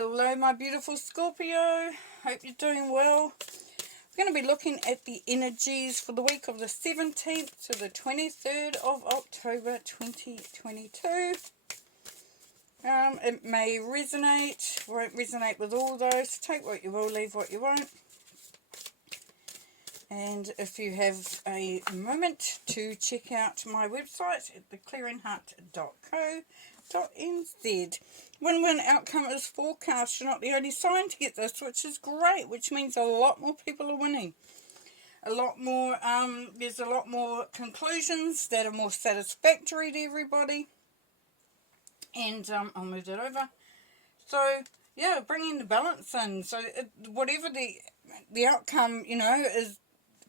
Hello my beautiful Scorpio, hope you're doing well. We're going to be looking at the energies for the week of the 17th to the 23rd of October 2022. It may resonate, won't resonate with all those. Take what you will, leave what you won't. And if you have a moment to check out my website at theclearingheart.co.nz. Win-win outcome is forecast. You're not the only sign to get this, which is great, which means a lot more people are winning. A lot more, there's a lot more conclusions that are more satisfactory to everybody. And I'll move that over. So, yeah, bringing the balance in. So, whatever the outcome,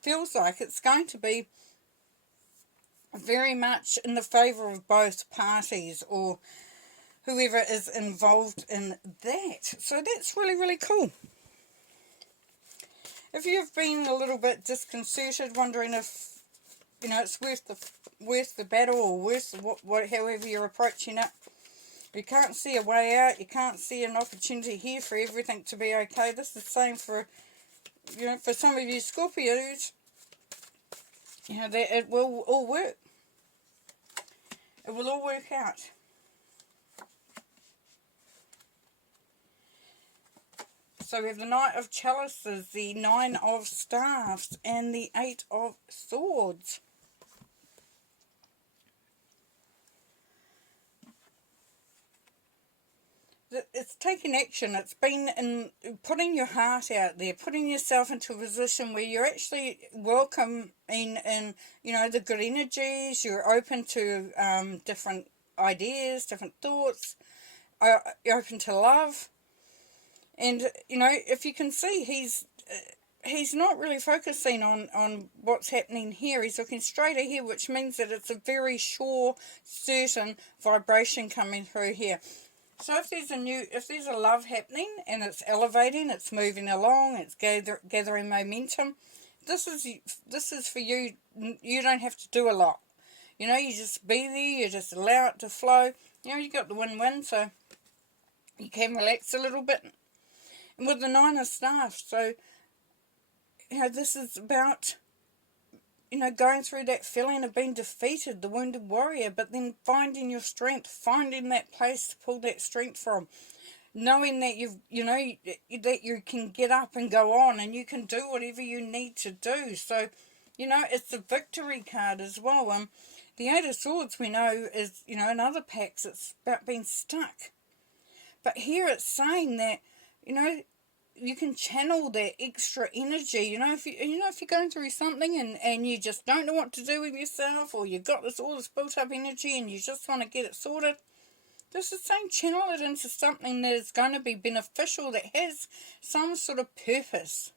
feels like, it's going to be very much in the favour of both parties or whoever is involved in that. So that's really, really cool. If you've been a little bit disconcerted, wondering if it's worth the battle or worth however you're approaching it, you can't see a way out, you can't see an opportunity here for everything to be okay. This is the same for for some of you Scorpios. That it will all work. It will all work out. So we have the Knight of Chalices, the Nine of Staffs, and the Eight of Swords. It's taking action. It's been in putting your heart out there, putting yourself into a position where you're actually welcoming in, the good energies. You're open to different ideas, different thoughts. You're open to love. And, if you can see, he's not really focusing on what's happening here. He's looking straight ahead, which means that it's a very sure, certain vibration coming through here. So if there's a love happening and it's elevating, it's moving along, it's gathering momentum, this is for you. You don't have to do a lot. You just be there, you just allow it to flow. You got the win-win, so you can relax a little bit. And with the Nine of Staffs, so, this is about, going through that feeling of being defeated, the wounded warrior, but then finding your strength, finding that place to pull that strength from, knowing that that you can get up and go on and you can do whatever you need to do. So, it's the victory card as well. The Eight of Swords, we know, is, in other packs, it's about being stuck. But here it's saying that, you can channel that extra energy. If you're going through something and you just don't know what to do with yourself, or you've got all this built up energy and you just want to get it sorted, this is saying channel it into something that is going to be beneficial, that has some sort of purpose.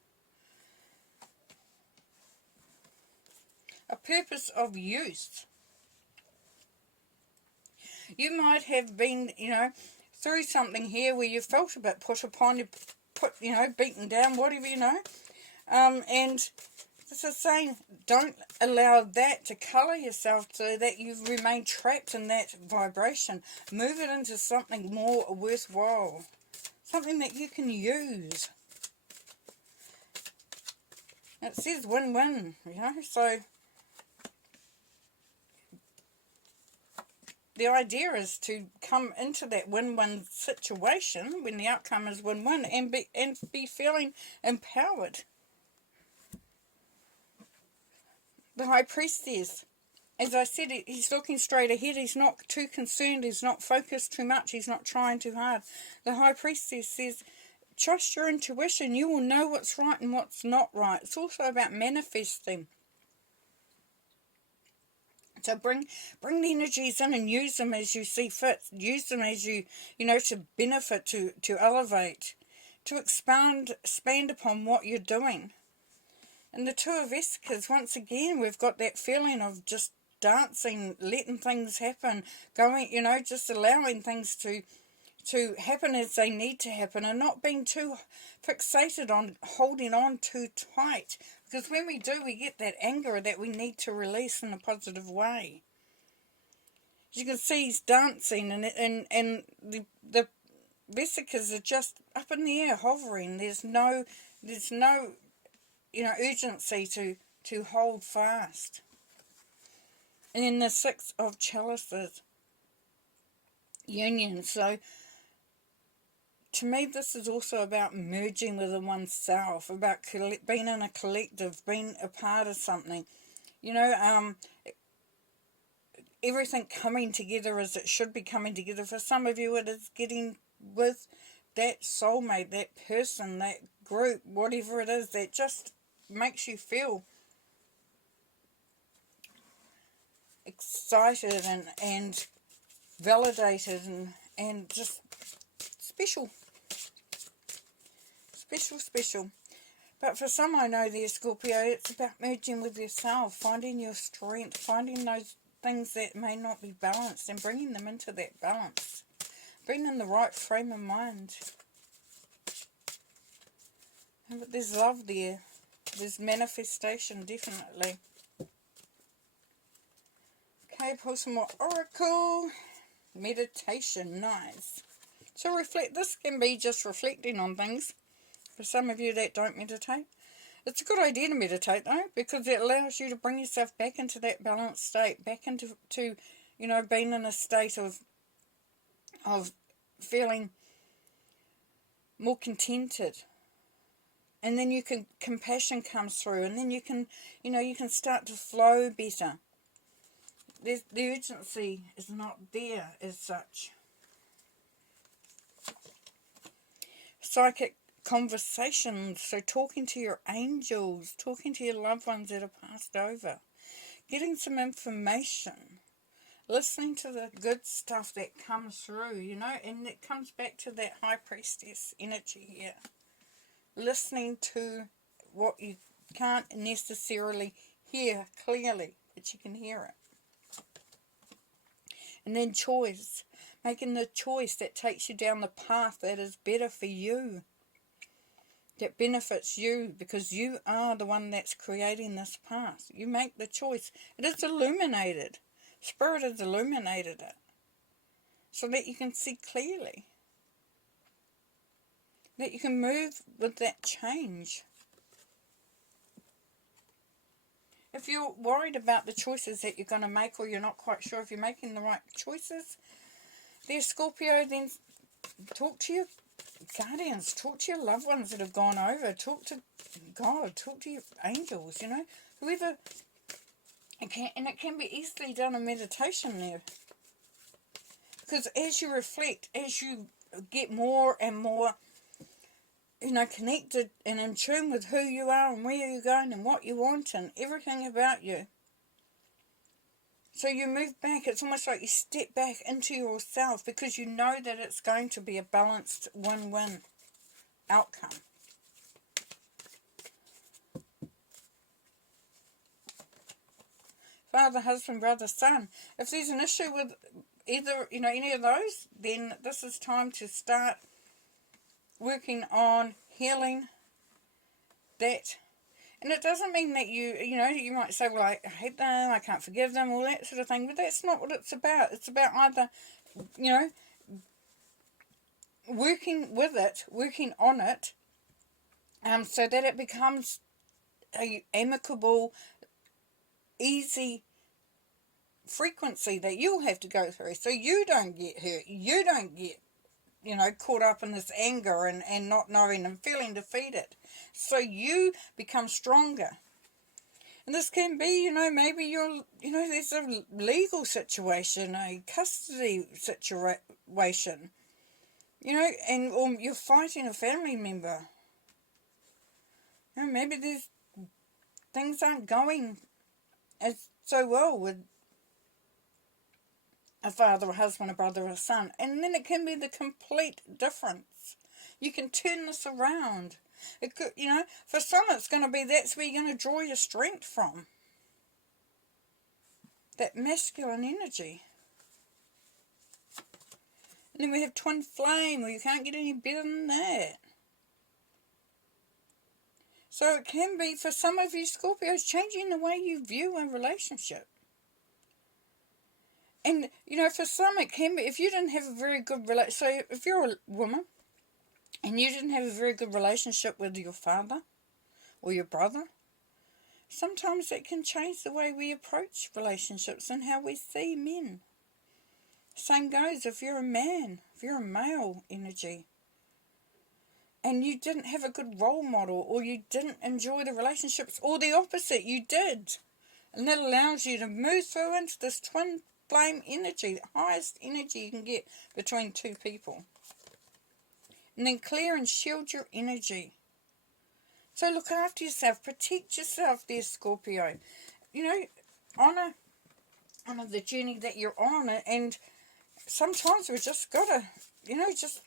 A purpose of use. You might have been, through something here where you felt a bit put upon, beaten down, whatever, and this is saying don't allow that to colour yourself so that you remain trapped in that vibration. Move it into something more worthwhile, something that you can use. It says win-win, so the idea is to come into that win-win situation when the outcome is win-win and be feeling empowered. The High Priestess, as I said, he's looking straight ahead. He's not too concerned. He's not focused too much. He's not trying too hard. The High Priestess says, trust your intuition. You will know what's right and what's not right. It's also about manifesting. So bring the energies in and use them as you see fit. Use them as you to benefit, to elevate, to expand upon what you're doing. And the Two of Escas, once again, we've got that feeling of just dancing, letting things happen, going, just allowing things to happen as they need to happen, and not being too fixated on holding on too tight. Because when we do, we get that anger that we need to release in a positive way. As you can see, he's dancing, and the vesicas are just up in the air, hovering. There's no, you know, urgency to hold fast. And then the Six of Chalices, union. So to me, this is also about merging within oneself, about being in a collective, being a part of something. You know, everything coming together as it should be coming together. For some of you, it is getting with that soulmate, that person, that group, whatever it is, that just makes you feel excited and validated and just special. Special. But for some, I know there, Scorpio, it's about merging with yourself, finding your strength, finding those things that may not be balanced and bringing them into that balance. Being in the right frame of mind. But there's love there. There's manifestation, definitely. Okay, pull some more oracle. Meditation, nice. So reflect. This can be just reflecting on things. For some of you that don't meditate, it's a good idea to meditate though, because it allows you to bring yourself back into that balanced state, back into you know, being in a state of feeling more contented, and then compassion comes through, and then you can, you know, you can start to flow better. The urgency is not there as such. Psychic conversations, so talking to your angels, talking to your loved ones that have passed over, getting some information, listening to the good stuff that comes through, you know, and it comes back to that high priestess energy here. Listening to what you can't necessarily hear clearly, but you can hear it. And then choice, making the choice that takes you down the path that is better for you, that benefits you, because you are the one that's creating this path. You make the choice. It is illuminated. Spirit has illuminated it so that you can see clearly, that you can move with that change. If you're worried about the choices that you're going to make, or you're not quite sure if you're making the right choices, there, Scorpio, then talk to your guardians, talk to your loved ones that have gone over, talk to God, talk to your angels, you know, whoever, and it can be easily done in meditation there. Because as you reflect, as you get more and more, you know, connected and in tune with who you are and where you're going and what you want and everything about you. So you move back, it's almost like you step back into yourself, because you know that it's going to be a balanced win-win outcome. Father, husband, brother, son. If there's an issue with either, you know, any of those, then this is time to start working on healing that. And it doesn't mean that you know, you might say, well, I hate them, I can't forgive them, all that sort of thing. But that's not what it's about. It's about either, you know, working with it, working on it, so that it becomes a amicable, easy frequency that you'll have to go through. So you don't get hurt. You don't get, you know, caught up in this anger and not knowing and feeling defeated. So you become stronger. And this can be, you know, maybe you're, you know, there's a legal situation, a custody situation, you know, and or you're fighting a family member. You know, maybe there's things aren't going as so well with a father, a husband, a brother, a son. And then it can be the complete difference. You can turn this around. It could, you know, for some it's going to be that's where you're going to draw your strength from. That masculine energy. And then we have twin flame, where you can't get any better than that. So it can be, for some of you Scorpios, changing the way you view a relationship. And, you know, for some it can be, if you didn't have a very good relationship, so if you're a woman and you didn't have a very good relationship with your father or your brother, sometimes it can change the way we approach relationships and how we see men. Same goes if you're a man, if you're a male energy, and you didn't have a good role model, or you didn't enjoy the relationships, or the opposite, you did. And that allows you to move through into this twin flame energy, the highest energy you can get between two people. And then clear and shield your energy. So look after yourself, protect yourself there, Scorpio. You know, honour the journey that you're on, and sometimes we've just got to, you know, just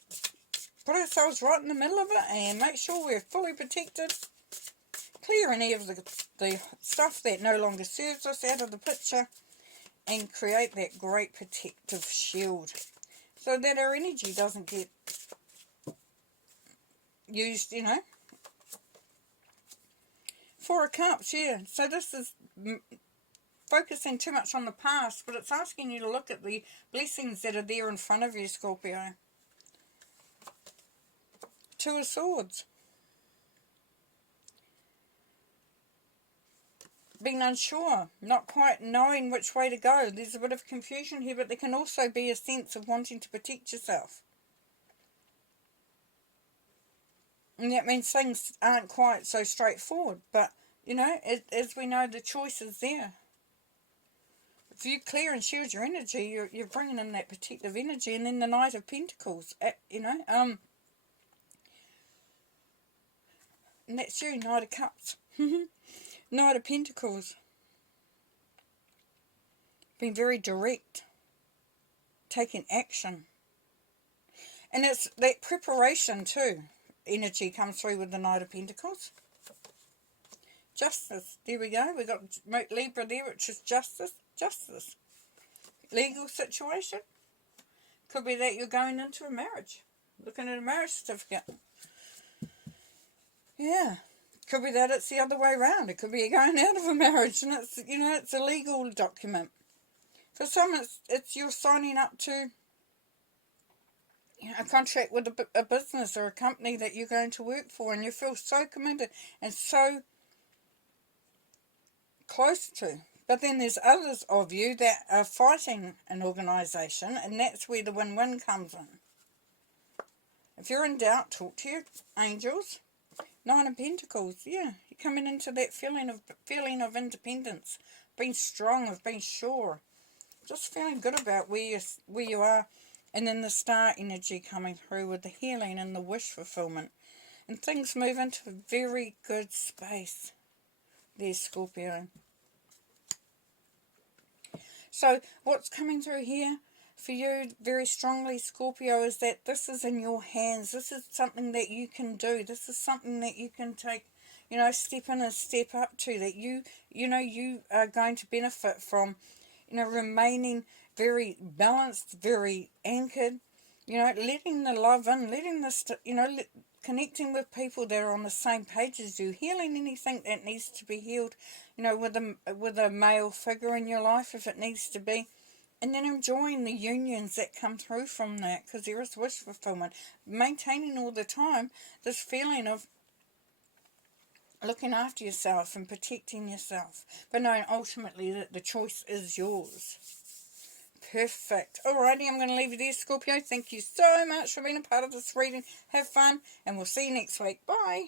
put ourselves right in the middle of it and make sure we're fully protected. Clear any of the stuff that no longer serves us out of the picture, and create that great protective shield so that our energy doesn't get used, you know. Four of Cups, yeah. So this is focusing too much on the past, but it's asking you to look at the blessings that are there in front of you, Scorpio. Two of Swords. Being unsure, not quite knowing which way to go. There's a bit of confusion here, but there can also be a sense of wanting to protect yourself. And that means things aren't quite so straightforward, but, you know, as we know, the choice is there. If you clear and shield your energy, you're bringing in that protective energy. And then the Knight of Pentacles, you know, and that's you, Knight of Cups. Knight of Pentacles. Being very direct. Taking action. And it's that preparation too. Energy comes through with the Knight of Pentacles. Justice. There we go. We got Libra there, which is justice. Justice. Legal situation. Could be that you're going into a marriage. Looking at a marriage certificate. Yeah. Could be that it's the other way around. It could be you're going out of a marriage and it's, you know, it's a legal document. For some, it's you're signing up to, you know, a contract with a business or a company that you're going to work for, and you feel so committed and so close to. But then there's others of you that are fighting an organisation, and that's where the win-win comes in. If you're in doubt, talk to your angels. Nine of Pentacles, yeah. You're coming into that feeling of independence, being strong, of being sure. Just feeling good about where you are. And then the star energy coming through with the healing and the wish fulfillment. And things move into a very good space. There's Scorpio. So what's coming through here for you very strongly, Scorpio, is that this is in your hands. This is something that you can do. This is something that you can take, you know, step in and step up to. That you know, you are going to benefit from, you know, remaining very balanced, very anchored, you know, letting the love in, letting the, you know, connecting with people that are on the same page as you, healing anything that needs to be healed, you know, with a male figure in your life if it needs to be, and then enjoying the unions that come through from that, because there is wish fulfillment, maintaining all the time this feeling of looking after yourself and protecting yourself, but knowing ultimately that the choice is yours. Perfect. Alrighty, I'm going to leave you there, Scorpio. Thank you so much for being a part of this reading. Have fun, and we'll see you next week. Bye.